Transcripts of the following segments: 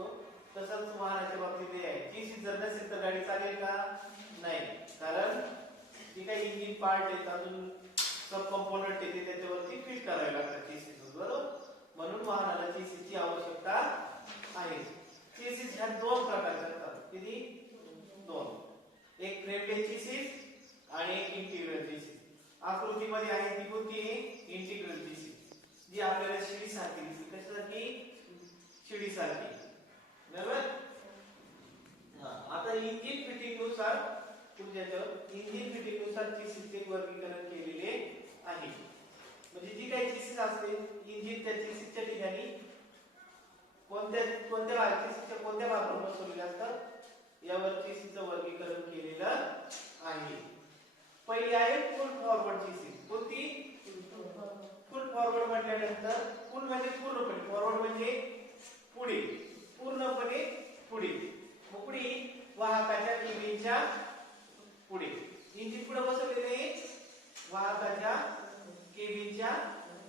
शकतो. तसंच वाहनाच्या बाबतीत आहे, चेसिस जर नसेल तर गाडी चालेल का? नाही, कारण जी काही इंजिन पार्ट आहेत अजून सब कंपोनंट येते त्याच्यावरती फिट करावे लागतात चेसिस, बरोबर. म्हणून वाहनाला चेसिसची आवश्यकता आहे. चेसिस ह्या दोन प्रकारचे असतात, किती? दोन. एक फ्रेम चेसिस आणि एक इंटिग्रल चेसिस. आकृतीमध्ये आहे ती कोणती? इंटिग्रल चेसिस, जी आपल्याला शिडी सारखी दिसते. कशासारखी? शिडी सारखी, बरोबर. आता इंजिन फिटिंग नुसार इंजिन फिटिंग नुसार चेसिसचे वर्गीकरण केलेले आहे. म्हणजे जी काही चेसिस असते इंजिन त्या चेसिसच्या ठिकाणी कोणत्या चेसिसच्या कोणत्या भागावर बसवलेले असतात यावर चेसिसचं वर्गीकरण केलेलं आहे. पहिली आहे फुल फॉरवर्ड चेसिस. कोणती? फुल फॉरवर्ड म्हटल्यानंतर फुल म्हणजे पूर्णपणे, फॉरवर्ड म्हणजे पुढे, पूर्णपणे पुढे. पुढे वाहकाच्या केबिनच्या पुढे इंजिन पुढे बसवलेले वाहकाच्या केबिनच्या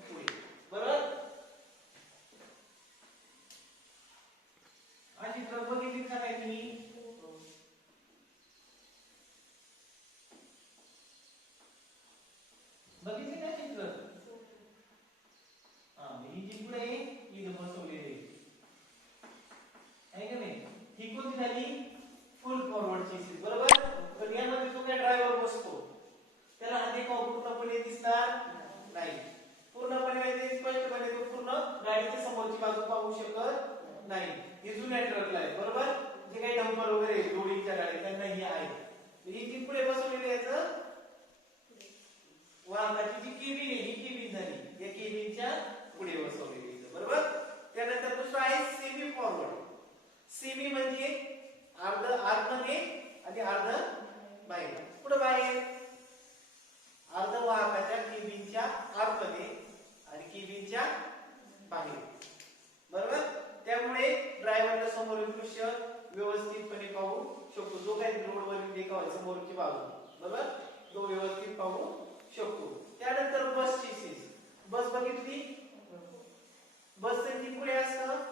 पुढे, बरोबर. अशी चित्र बघितली का नाही? बघितली का चित्र? इंजिन पुढे इथं बसवलेले आहे का नाही? ही कोणती झाली? फुल फॉरवर्ड चेसिस, बरोबर. पण यामध्ये जो काही ड्रायव्हर बसतो त्याला हा देखाव पूर्णपणे दिसणार नाही. पूर्णपणे म्हणजे स्पष्टपणे तो पूर्ण गाडीच्या समोरची बाजू पाहू शकत नाही. हे जुन्या ट्रकला आहे, बरोबर. जे काही डंपर वगैरे लोडिंगच्या गाड्या त्यांना ही आहे. इंजिन पुढे बसवलेले याचं वाहकाची जी केबिन आहे ही केबिन झाली, या केबिनच्या पुढे बसवलेली, बरोबर. त्यानंतर दुसरा आहे सेमी फॉरवर्ड. सेमी म्हणजे अर्ध आतमध्ये आणि अर्ध बाहेर. पुढे बाहेर अर्ध वाहकाच्या केबिनच्या आतमध्ये आणि केबिनच्या बाहेर, बरोबर. त्यामुळे ड्रायव्हरला समोरील दृश्य व्यवस्थितपणे पाहू शकतो. जो काही रोडवरील देखाव आहे समोरची बाजू, बरोबर, तो व्यवस्थित पाहू शकतो. त्यानंतर बस चेसिस. बस बघितली? बसचं ती पुढे असतं,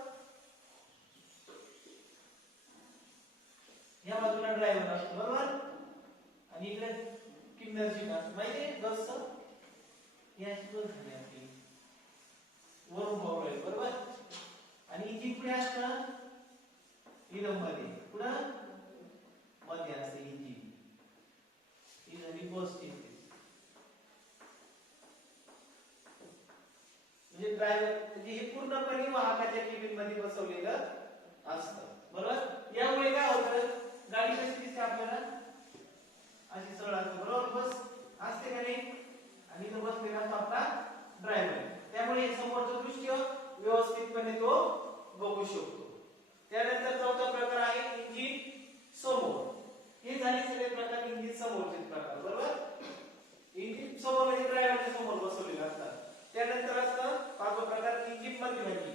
या बाजूला ड्रायव्हर असतो, बरोबर, आणि इकडे किन्नर सीट असते. माहिती आहे बसचं? याची बस झाली आपली वरून पावलं, बरोबर. आणि इंजिन पुढे असतं इथं मध्ये, पुढं मध्ये असते इंजिन. ही झाली बस चेसिस. म्हणजे ड्रायव्हर म्हणजे हे पूर्णपणे वाहकाच्या केबिन मध्ये बसवलेलं असतं, बरोबर. यामुळे काय होतं? गाडी कशी दिसते आपल्याला? अशी सरळ असते, बरोबर. बस असते का नाही? आणि इथं बसलेला असतो आपला ड्रायव्हर. त्यामुळे समोरचं दृश्य व्यवस्थितपणे तो बघू शकतो. त्यानंतर चौथा प्रकार आहे इंजिन समोर. हे झाले सगळे प्रकार इंजिन समोरचे प्रकार, बरोबर. इंजिन समोर म्हणजे ड्रायव्हरच्या समोर बसवलेले असतात. त्यानंतर असतं पाचवा प्रकार इंजिन मध्यभागी.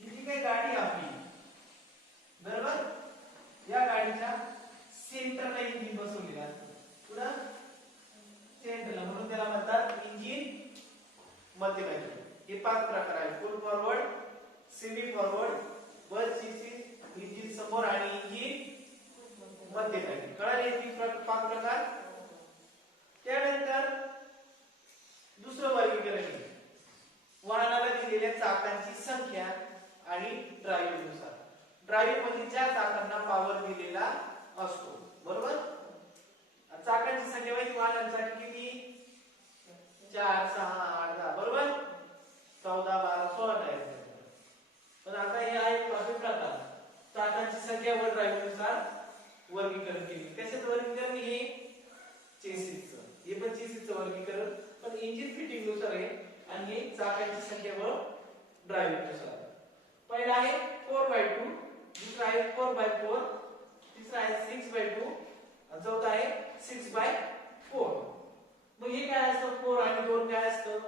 ही जी काही गाडी आपली, बरोबर, या गाडीच्या सेंटरला इंजिन बसवलेलं असतं, पुढं सेंटरला, म्हणून त्याला म्हणतात इंजिन मध्यभागी. हे पाच प्रकार आहेत: फुल फॉरवर्ड, सेमी फॉरवर्ड, बस चेसिस, इंजिन समोर आणि इंजिन मध्यभागी. कळाले पाच प्रकार? त्यानंतर दुसरं वर्गीकरण वाहनाला दिलेल्या चाकांची संख्या आणि ड्राईव्ह नुसार. ड्राईव्ह म्हणजे ज्या चाकांना पॉवर दिलेला असतो, बरोबर. चाकांची संख्या माहिती वाहनांसाठी किती? 4, 6, 8, 10, बरोबर. 14, 12, 16 टायर. पण आता हे आहे पाचवे प्रकार. चाकांची संख्या व ड्राईव्ह नुसार वर्गीकरण केले. कशाचं वर्गीकरण? हे चेसिसचं. हे पण चेसिसचं वर्गीकरण, पण इंजिन फिटिंग नुसार आहे आणि हे चाकांची संख्या व ड्राईव्ह नुसार. पहिला आहे 4x2, दुसरा आहे 4x4, तिसरा आहे 6x2 आणि चौथा आहे 6x4. मग हे काय असतं? 4 आणि 2 काय असतं?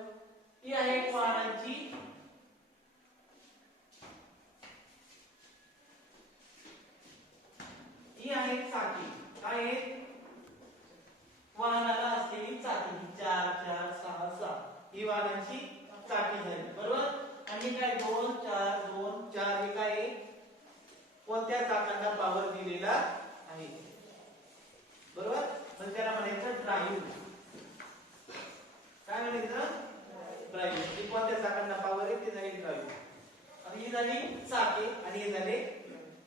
ही आहे वाहनांची ही आहे चाके. काय आहे? वाहनाला असलेली चाके. 4, 4, 6, 6 ही वाहनांची चाके झाली, बरोबर. आणि काय 2, 4, 2, 4 हे काय आहे? कोणत्या चाकांना पॉवर दिलेला आहे, बरोबर. म्हणजे त्याला म्हणायचं ड्राईव्ह. काय म्हणायचं? ड्राईव्ह. ही कोणत्या चाकांना पॉवर आहे ते झाली ड्राईव्ह. आणि ही झाली चाके आणि हे झाले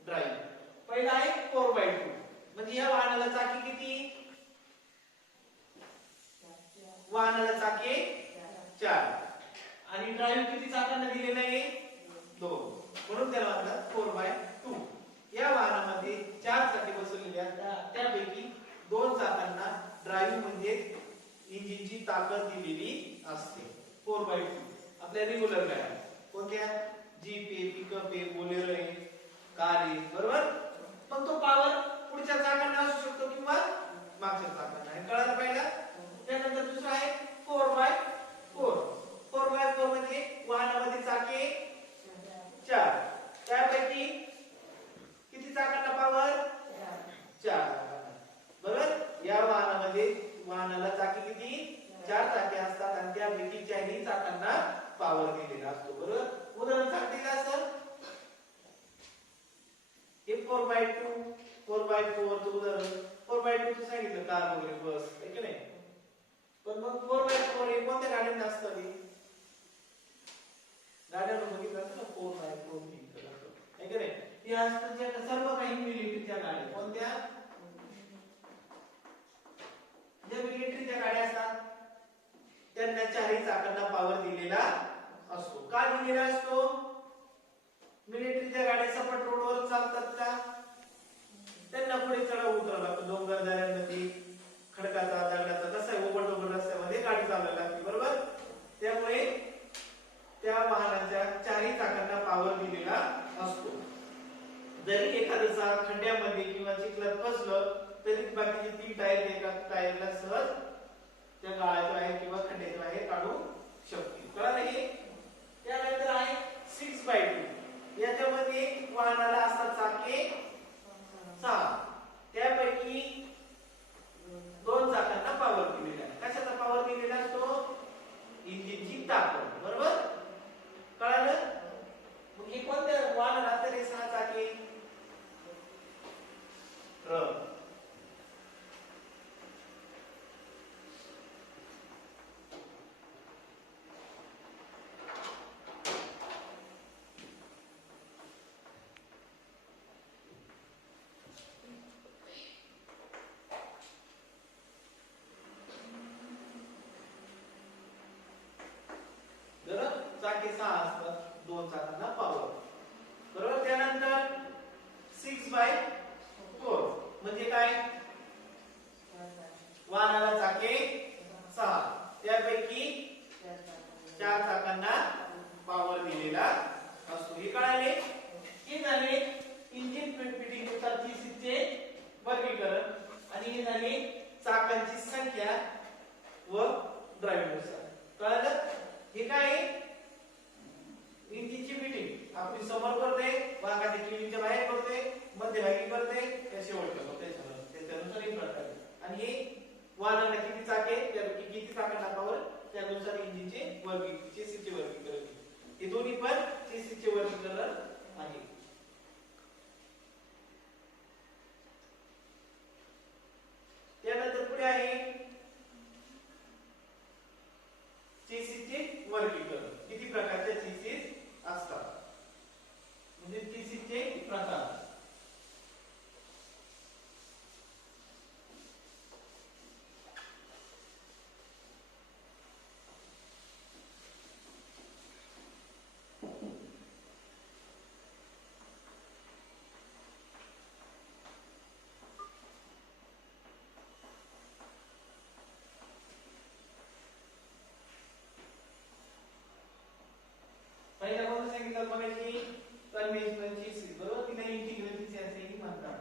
ड्राईव्ह. पहिला आहे 4x2. म्हणजे या वाहनाला चाके किती? वाहनाला चाके 4 आणि ड्राईव्ह किती चाकांना दिलेला आहे? 2. म्हणून त्याला म्हणतात 4x2. या वाहनामध्ये 4 चाके बसवलेली आहेत, त्यापैकी 2 चाकांना ड्राईव्ह म्हणजे इंजिनची ताकद दिलेली असते. 4x2 आपल्या रेग्युलर गाड्या कोणत्या? जीप आहे, पिकअप आहे, बोलेरो आहे, कार आहे, बरोबर. पण तो पॉवर पुढच्या चाकांना असू शकतो किंवा मागच्या चाकांना. हे कळायला पाहिजे. त्यानंतर दुसरा आहे 4x4. 4x4 म्हणजे वाहनामध्ये चाके 4, त्यापैकी किती चाकांना पॉवर? 4 चाकांना, बरोबर. या वाहनाला चाके किती? 4 चाके असतात आणि त्यापैकी 4ही चाकांना पॉवर दिलेला असतो, बरोबर. उदाहरण सांगते का असं? हे 4x2 4x4 चं उदाहरण. 4x2 चं सांगितलं कार वगैरे, बस, आहे की नाही. पण मग 4x4 हे कोणत्या गाड्यांना असतं? गाड्यांना बघितलं असतं ना 4x4 आहे की नाही. हे असतं जे सर्व काही मिलिटरीच्या गाड्या. कोणत्या? ज्या मिलिटरीच्या गाड्या असतात त्यांना 4ही चाकांना पॉवर दिलेला असतो. का दिलेला असतो? मिलिटरीच्या गाड्या सपाट रोडवर चालतात का? त्यांना पुढे चढाव उतरावं लागतं. डोंगर दऱ्यांमध्ये खडकाचा दगडाचा कसा आहे ओबड रस्त्यामध्ये गाडी चालवायला लागते, बरोबर. त्यामुळे त्या वाहनाच्या 4ही चाकांना पॉवर दिलेला असतो. जरी एखादं चाक खड्ड्यामध्ये किंवा चिखलात फसलं तरी बाकीचे 3 टायर एका टायरला सहज त्या गाळाच्या बाहेर किंवा खड्ड्याच्या बाहेर काढू शकतील. कळलं हे? त्यानंतर आहे 6x2. याच्यामध्ये वाहनाला असतात चाके 6, त्यापैकी 2 चाकांना पॉवर दिलेला आहे. कशाचा पॉवर दिलेला असतो? इंजिनची ताकद, बरोबर. कळलं? मग हे कोणत्या वाहन राहतात हे 6 चाके? ट्रक. चाके 6 असतात, 2 चाकांना पॉवर, बरोबर. त्यानंतर 6x4 म्हणजे काय? वाहनाला चाके 6, त्यापैकी 4 चाकांना पॉवर दिलेला असतो. हे कळाले? हे झाले इंजिन फिटिंग नुसार चे वर्गीकरण आणि हे झाले चाकांची संख्या व ड्राईव्ह नुसार. कळालं? हे काय? इंजिनची फिटिंग आपली समोर करते, वाहनाच्या केबिनच्या बाहेर करते, मध्यभागी करते, त्या शेवट करतो. त्याच्यानुसार एक प्रकार. आणि हे वाहनाला किती चाके, त्यापैकी किती चाकांना पॉवर, त्यानुसार इंजिनचे वर्गीकरण. हे दोन्ही पण चे वर्गीकरण आहे. त्यानंतर पुढे आहे चेसिसचे वर्गीकरण. किती प्रकारच्या चेसिस असतात म्हणजे चेसिसचे प्रकार. पहिल्या कोणतं सांगितलं बघायची? कन्व्हेन्शनल चेसिस, बरोबर. तिला इंटिग्रल चेसिस असेही म्हणतात.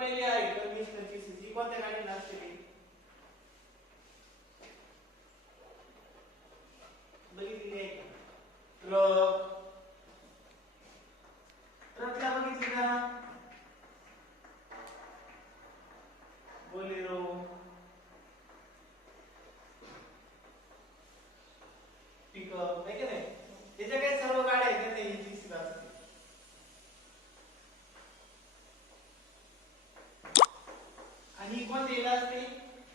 पहिली आहे कन्व्हेन्शनल चेसिस, ही कोणत्या गाडीला असते ती बघितली आहे का? ट्रकला बघितली ना, बोलेरो, पिकअप आहे की नाही, त्याच्या काही सर्व गाड्या आहेत ना, ही चेसिस असते. आणि कोणत्याला असते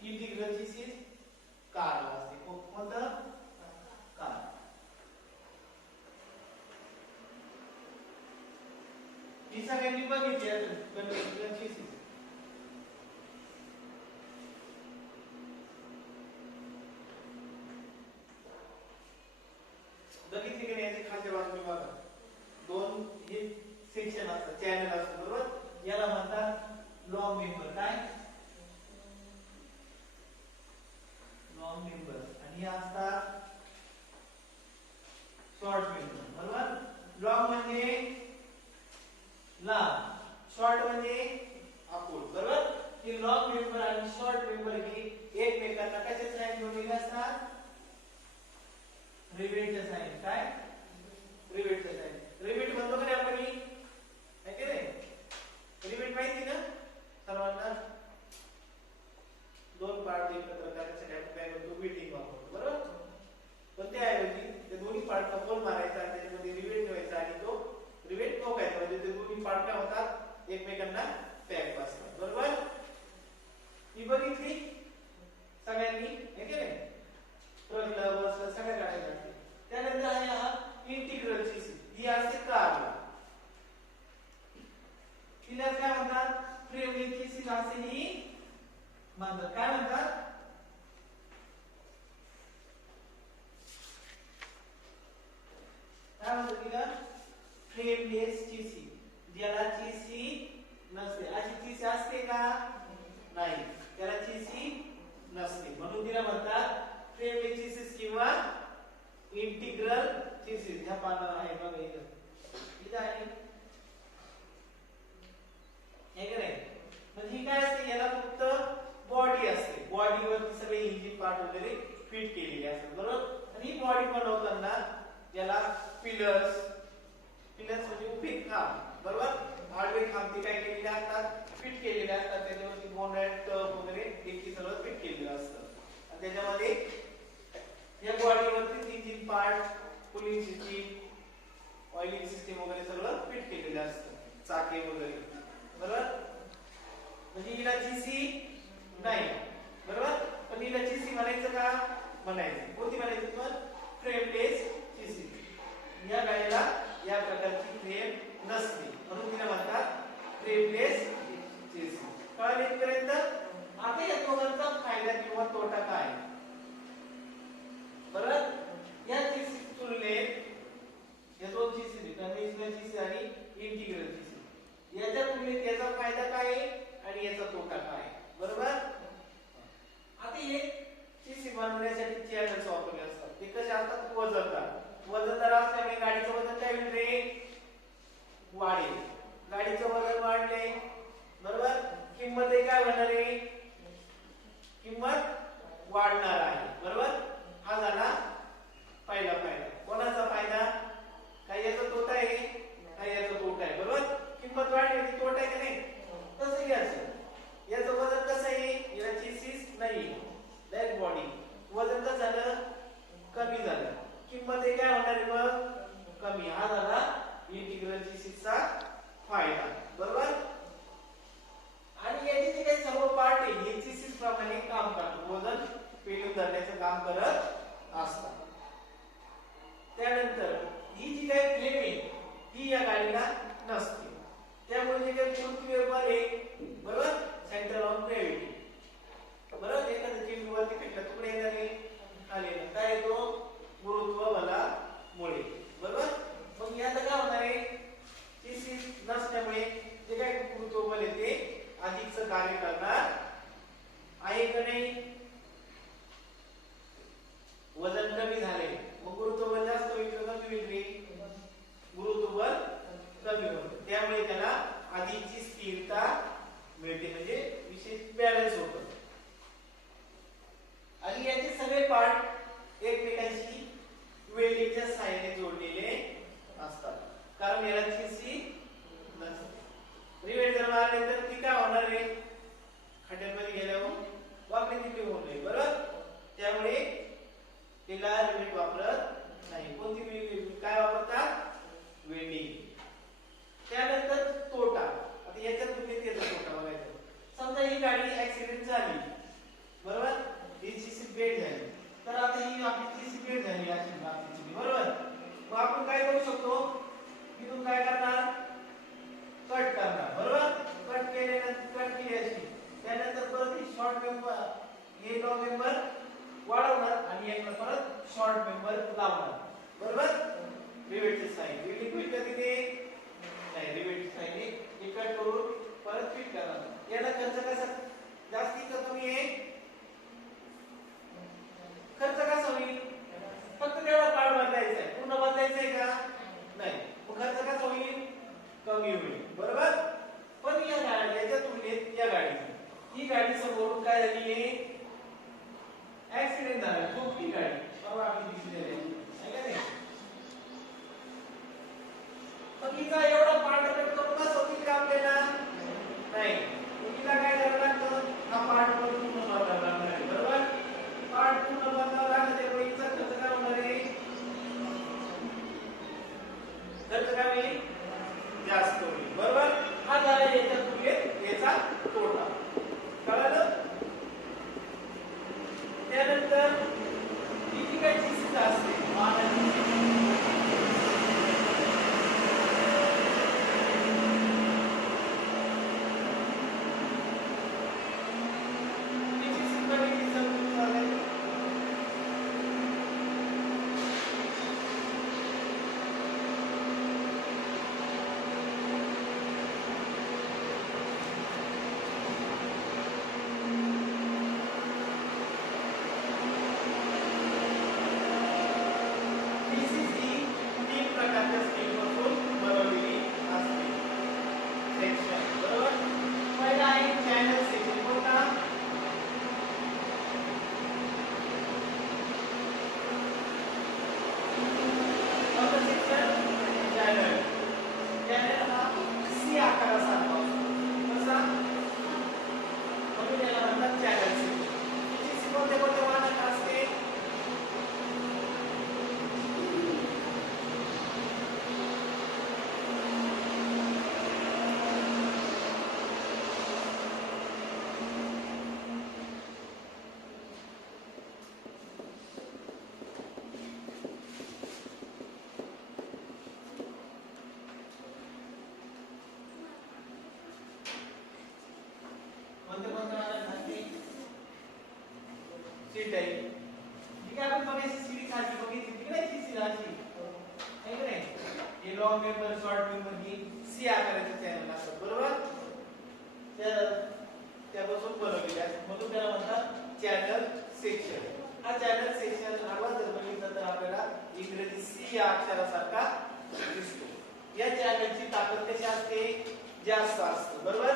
इंटिग्रल चेसिस, कारला असते. कोणतं कार. ही सगळ्यांनी बघितली कन्व्हेन्शनल चेसिस. बघितली की नाही, याचे खालच्या बाजूने बघा दोन हे सेक्शन असतात, चॅनल असतात बरोबर, याला म्हणतात लॉन्ग मेंबर. काय लॉन्ग मेंबर, आणि हे असतात शॉर्ट मेंबर बरोबर. लॉन्ग म्हणजे लांब, शॉर्ट म्हणजे अपूर्ण बरोबर. ही लॉन्ग मेंबर आणि शॉर्ट मेंबर ही एकमेकांना कशाचे साइन जोडलेले असतात, रिवेटचे साइन. काय रिवेटचे साइन, रिवेट म्हणतो का आपण, ही आहे की नाही, रिवेट माहिती ना सर्वांना, दोन पार्ट एकत्र करण्यासाठी आपण काय करतो, वेटिंग वापरतो बरोबर. पण त्याऐवजी त्या दोन्ही पार्टला होल मारायचा आणि त्याच्यामध्ये रिवेट ठेवायचा आणि तो रिवेट ठोकायचा, म्हणजे ते दोन्ही पार्ट काय होतात, एकमेकांना पॅक बसतात बरोबर. ही बघितली सगळ्यांनी आहे की नाही, ट्रकला बसला सगळ्या गाड्या असते. त्यानंतर आहे हा इंटिग्रल चेसिस, ही असते कारला. तिला काय म्हणतात, फ्रेमलेस चेसिस असेही म्हणतात. काय म्हणतात, काय म्हणतात तिला, फ्रेमलेस चेसिस, ज्याला चेसी नसते. अशी चेसी असते का, नाही, त्याला चेसी नसते, म्हणून तिला म्हणतात फ्रेमलेस चेसिस किंवा इंटिग्रल चेसिस. ह्या पानावर आहे बघा, इथं आहे हे का नाही. म्हणजे ही काय असते, याला फक्त बॉडी असते, बॉडीवरती सगळे इंजिन पार्ट वगैरे फिट केलेले असतात बरोबर. आणि ही बॉडी बनवताना याला पिलर्स, पिलर्स म्हणजे उभे खांब बरोबर, आडवे खांब ते काय केलेले असतात, फिट केलेले असतात. त्याच्यावरती बोनेट वगैरे देखील सगळं फिट केलेलं असतं. आणि त्याच्यामध्ये या बॉडीवरती engine part, cooling system, oiling system वगैरे सगळं फिट केलेलं असतं, चाके वगैरे बरोबर. म्हणजे हिला चेसी नाही बरोबर, पण हिला चेसी म्हणायचं का, म्हणायचं. कोणती म्हणायची पण, फ्रेमलेस चेसिस. या गाडीला या प्रकारची फ्रेम नसते, म्हणून तिला म्हणतात फ्रेमलेस चेसिस. कळले इथपर्यंत. आता या दोघांचा फायदा किंवा तोटा काय बरोबर. या चेसिस तुलनेत या दोन चेसिस, कन्व्हेन्शनल चेसिस आणि इंटिग्रल चेसिस, याच्या तुलनेत याचा फायदा काय आहे आणि याचा तोटा काय आहे बरोबर. आता हे चेसिस बनवण्यासाठी चॅनल्स वापरले असतात. ते कसे असतात, वजनदार. वजनदार असल्यामुळे गाडीचं वजन काय होईल रे, वाढेल. गाडीचं वजन वाढले बरोबर, किंमत काय होणार आहे, किंमत वाढणार आहे बरोबर. हा झाला पहिला फायदा. कोणाचा फायदा, काही याचा तोटा आहे, काही याचा तोटा आहे बरोबर. किंमत वाढली म्हणजे तोटा आहे की नाही, तसं याचं याचं वजन कसं आहे, याला चेसिस नाही, डायरेक्ट बॉडी. वजन कसं झालं, कमी झालं, किंमत काय होणार आहे मग, कमी. हा झाला इंटिग्रल चेसिसचा फायदा बरोबर. आणि याचे जे काही सर्व पार्ट आहे हे चेसिस प्रमाणे काम करतात, वजन पेलून धरण्याचं काम करत असतात. त्यानंतर ही जी काही फ्रेम आहे ही या गाडीला नसते, त्यामुळे जे काही पृथ्वीवर बल आहे बरोबर, सेंटर ऑफ ग्रॅव्हिटी बरोबर, एखाद्या चेंडूवरती फेकला तुकडे येणारे खाली येणार, काय येतो, गुरुत्व बलामुळे बरोबर. मग याचा काय होणार आहे, चेसिस नसल्यामुळे जे काही गुरुत्व बल आहे ते अधिकचं कार्य करणार आहे का नाही. वजन कमी झाले मग गुरुत्वबल जास्त होईल का कमी होईल रे, गुरुत्वबल कमी होईल, त्यामुळे त्याला अधिकची स्थिरता मिळते, म्हणजे विशेष बॅलन्स होतं. आणि याचे सगळे पार्ट एकमेकांशी वेल्डिंगच्या सहाय्याने जोडलेले असतात, कारण याला खिसी नसते. रिवेट जर मारले तर ती काय होणार आहे, खड्ड्यामध्ये गेल्यावर वाकडी तिकडे होऊ नये, बरोबर. त्यामुळे तिला रिवेट वापरत नाही. कोणती काय वापरतात, वेल्डिंग. त्यानंतर तोटा. आता याच्यात तुम्ही त्याचा तोटा बघायचा. समजा ही गाडी ऍक्सिडेंट झाली, बरोबर, हिची सीट बेल्ट झाली, तर आता ही आपली सीट बेल्ट झाली अशी बाकीची, बरोबर. मग आपण काय करू शकतो, इथून काय करणार, कट करणार, बरोबर. कट केल्यानंतर कट केली अशी, त्यानंतर परत ही शॉर्ट मेंबर, हे लॉंग मेंबर वाढवणार आणि याला परत शॉर्ट मेंबर लावणार, बरोबर. रिवेटची साईड वेल्डिंग होईल कधी ते नाही, रिवेटची साईड हे कट करून परत फिट करणार. याला खर्च कसा जास्ती का कमी आहे, खर्च कसा होईल, फक्त तेवढा पार्ट बदलायचा आहे, पूर्ण बदलायचं आहे का नाही, मग खर्च कसा होईल, कमी होईल, बरोबर. पण या गाडीच्या तुलनेत या गाडीची, ही गाडी समोरून काय झाली आहे, ऍक्सिडेंट झाला, ठोकली गाडी, बरोबर, आपली दिसली आहे का नाही. पण हिचा एवढा पार्ट कट करून बस होतील का आपल्याला, नाही. हिला काय करावं लागतं, हा पार्ट पूर्ण बनवावा लागणार आहे, बरोबर. पार्ट पूर्ण बनवावा लागणार, त्यामुळे हिचा खर्च काय होणार आहे, खर्च काय होईल, जास्त होईल, बरोबर. हा झाला याच्या तुलनेत याचा तोटा, कळलं. त्यानंतर ही जी काही चीज असते सीट आहे, ठीक आहे. आपण बघायची सीट सारखी बघितली की नाही, ती सीट अशी आहे की नाही. हे लॉंग मेंबर शॉर्ट मेंबर ही सी आकाराचे चॅनल असतात, बरोबर. त्यापासून बनवलेले असतात, म्हणून त्याला म्हणतात चॅनल सेक्शन. हा चॅनल सेक्शन आवाज जर बघितला तर आपल्याला इंग्रजी सी या अक्षरासारखा दिसतो. या चॅनलची ताकद कशी असते, जास्त असते, बरोबर.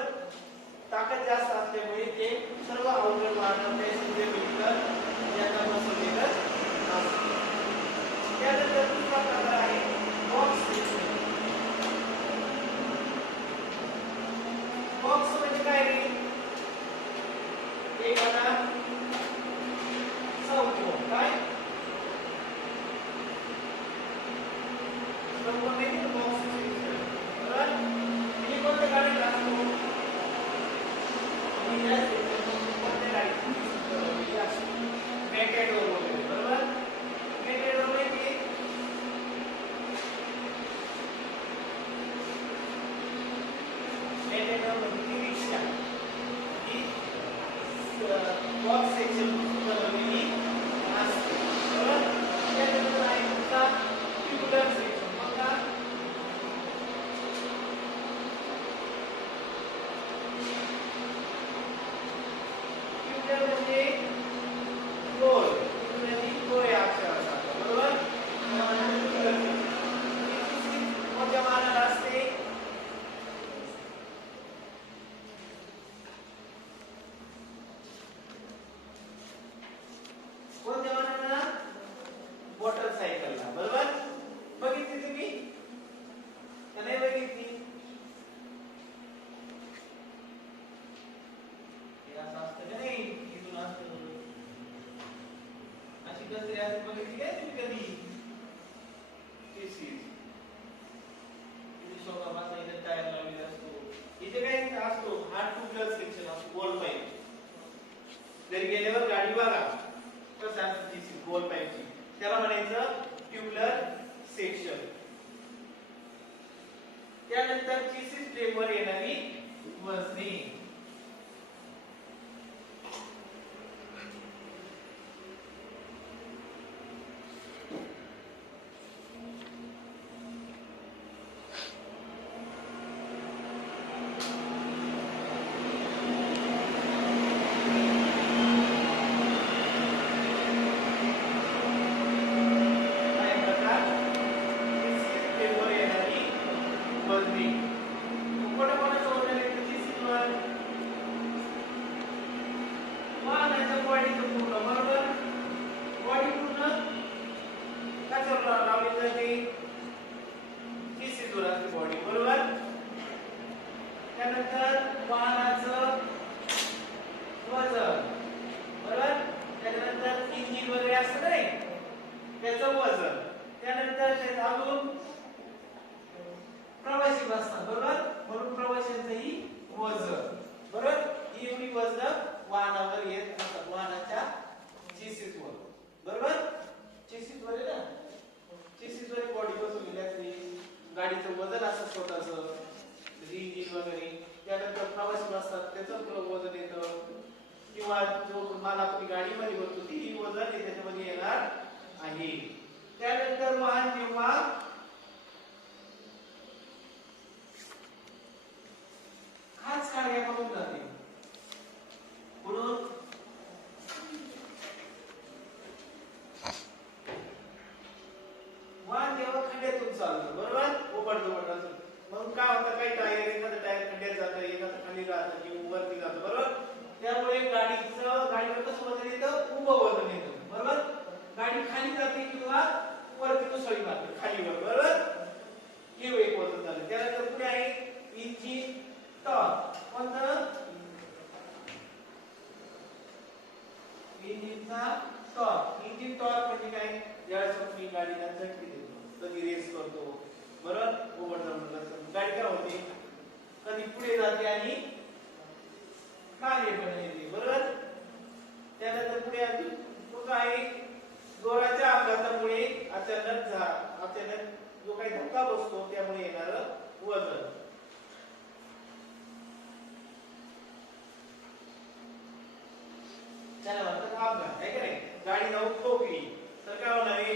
ताकद जास्त असल्यामुळे ते सर्व अवघड वाहनांचे सूर्य मिळकर यांना बसवलेलं असतं. त्यानंतर दुसरा प्रकार आहे बॉक्स सेक्शन. बॉक्स म्हणजे काय रे, एक होता चौकोन, काय चौकोन नाही, बॉक्स सेक्शन, बरोबर. हे कोणत्या गाडीला असतो, मेटेडोर वगैरे, बरोबर. मेटेडोर म्हणजे रिक्षा, ही बॉक्स सेक्शन बनवलेली असते, बरोबर. त्यानंतर आहे तुमचा ट्यूबुलर सेक्शन. बघा म्हणजे गोल, म्हणजे गोल या अक्षरासारखा, बरोबर. मोठ्या मानाला असते घरी गेल्यावर गाडी बघा कसं असतं जीसी गोल पाईपची, त्याला म्हणायचं ट्यूबलर सेक्शन. त्यानंतर जीसी फ्रेमवर येणारी वजने. त्यानंतर वाहनाचं वजन, बरोबर. त्यानंतर इंजिन वगैरे असतं नाही त्याचं वजन. त्यानंतर अजून प्रवासी बसतात, बरोबर, म्हणून प्रवाशांचंही वजन, बरोबर. ही एवढी वजन वाहनावर येत असतात, वाहनाच्या चेसिसवर, बरोबर. चेसिसवर आहे ना, चेसिसवर बॉडी बसवलेली असते, गाडीचं वजन असतं स्वतःचं, इंजिन वगैरे. त्यानंतर प्रवासी बसतात त्याचं वजन येतं, किंवा जो माल आपण गाडीमध्ये भरतो ती वजन त्याच्यामध्ये येणार आहे. त्यानंतर वाहन जेव्हा खाच कार्याकडून जाते, म्हणून वाहन जेव्हा खड्ड्यातून चालतं, बरोबर, ओबडधोबड असतं, मग काय होतं, काही टायर एखादं टायर खड्ड्यात जातं, एखादं खाली राहतं किंवा वरती जातं, बरोबर. त्यामुळे गाडीवर कसं वजन येतं, उभं वजन येतं, बरोबर. गाडी खाली जाते किंवा वरती उसळी मारते खालीवर, बरोबर. हे एक वजन झालं. त्यानंतर पुढे आहे इंजिन टॉर्क. कोणतं? इंजिनचा टॉर्क. इंजिन टॉर्क म्हणजे काय, ज्यावेळेस आपण गाडीला झटके देतो, कधी रेस करतो, बरोबर, ओव्हरटर्न गाडी काय होते, कधी पुढे जाते आणि मागे पण येते, बरोबर. त्यानंतर पुढे अजून कुठं आहे, जोराच्या अपघातामुळे अचानक जो काही धक्का बसतो त्यामुळे येणारं वजन. त्याला म्हणतात अपघात, आहे का नाही. गाडी जाऊन ठोकली तर काय होणार आहे,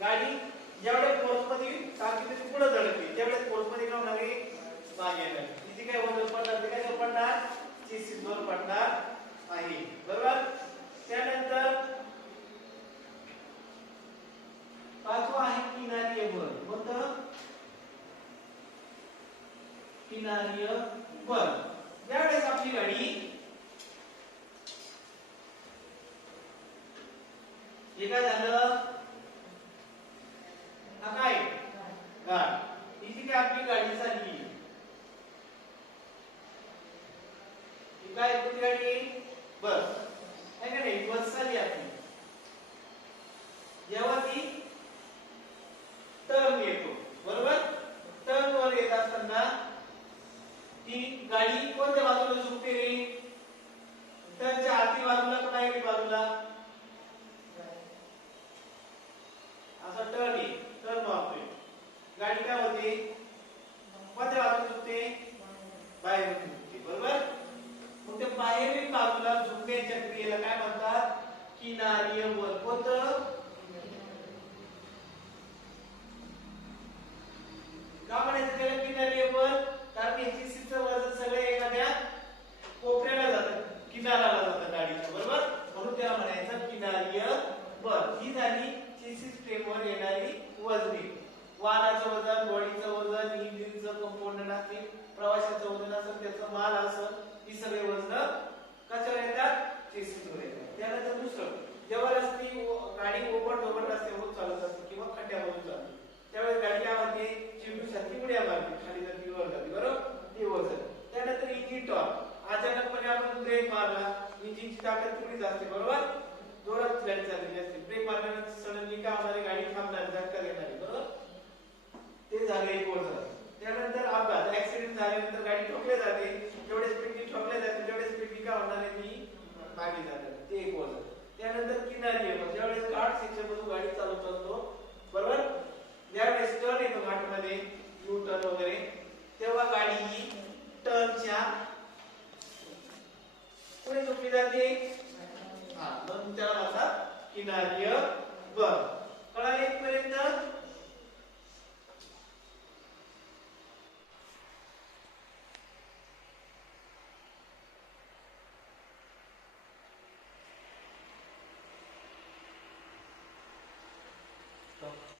गाडी जेवढ्या फोर्समध्ये ताकदीने पुढे धडकली तेवढ्याच फोर्समध्ये काय होणार आहे, मागे येणार. तिथे काय वजन पडणार, ते काय पडणार, चेसिसवर पडणार आहे, बरोबर. त्यानंतर पाचवा आहे किनारीय बल. कोणतं? किनारीय बल. ज्यावेळेस आपली गाडी हे काय झालं, हा काय गाडी, इथे काय आपली गाडी चालली, ही काय कोणती गाडी, बस, आहे का नाही, बस चालली आपली. जेव्हा ती टर्न येतो, बरोबर, टर्न वर येत असताना ती गाडी कोणत्या बाजूला झुकते रे, टर्नच्या आतली बाजूला का बाहेरली बाजूला, असा टर्न मारतोय, गाडी काय होते, कोणत्या बाजूला झुकते, बाहेर झुकते, बरोबर. मग ते बाहेरील बाजूला झुकण्याच्या क्रियेला काय म्हणतात, किनारीय बल. कोणतं? का म्हणायचं त्याला किनारीय बल, कारण याची सिस्टम वजन सगळे एखाद्या कोपऱ्याला जातं, किनाराला जातं गाडीच्या, बरोबर, म्हणून त्याला म्हणायचं किनारीय बल. ही झाली चेसिस फ्रेमवर येणारी वजने. वाहनाचं वजन, बॉडीचं वजन, इंजिनचं कंपोनंट असतील, प्रवाशाचं वजन असेल, त्याचं माल असेल, ही सगळे वजन कशावर येतात, चेसिसवर येतात. त्यानंतर दुसरं, जेव्हा रस्ती गाडी ओबडधोबड रस्त्यावर चालत असते किंवा खड्ड्यामधून चालते त्यावेळेस गाडी काय म्हणते, चिमणीसारखी उड्या मारते, खाली जाते वर जाते, बरोबर, हे वजन. त्यानंतर इंजिन टॉर्क. अचानकपणे आपण ब्रेक मारला, इंजिनची ताकद तेवढीच असते, बरोबर, जोरात गाडी चाललेली असते, ब्रेक मारल्यानंतर सडनली काय होणार, गाडी थांबणार, झटका देणार, बरोबर, ते झाले एक वजन. त्यानंतर अपघात, ऍक्सिडेंट झाल्यानंतर गाडी ठोकली जाते, जेवढ्या स्पीडनी ठोकल्या जाते तेवढ्या स्पीडनी काय होणार आहे, ती त्यानंतर किनारीय बघ, ज्यावेळेस घाट सेक्शन मधून गाडी चालवत असतो बरोबर, ज्यावेळेस टर्न येतो घाटमध्ये यू टर्न वगैरे, तेव्हा गाडी ही टर्नच्या पुढे झोपली जाते. हा, मग त्याला म्हणतात किनारीय बल. कळाले इथपर्यंत?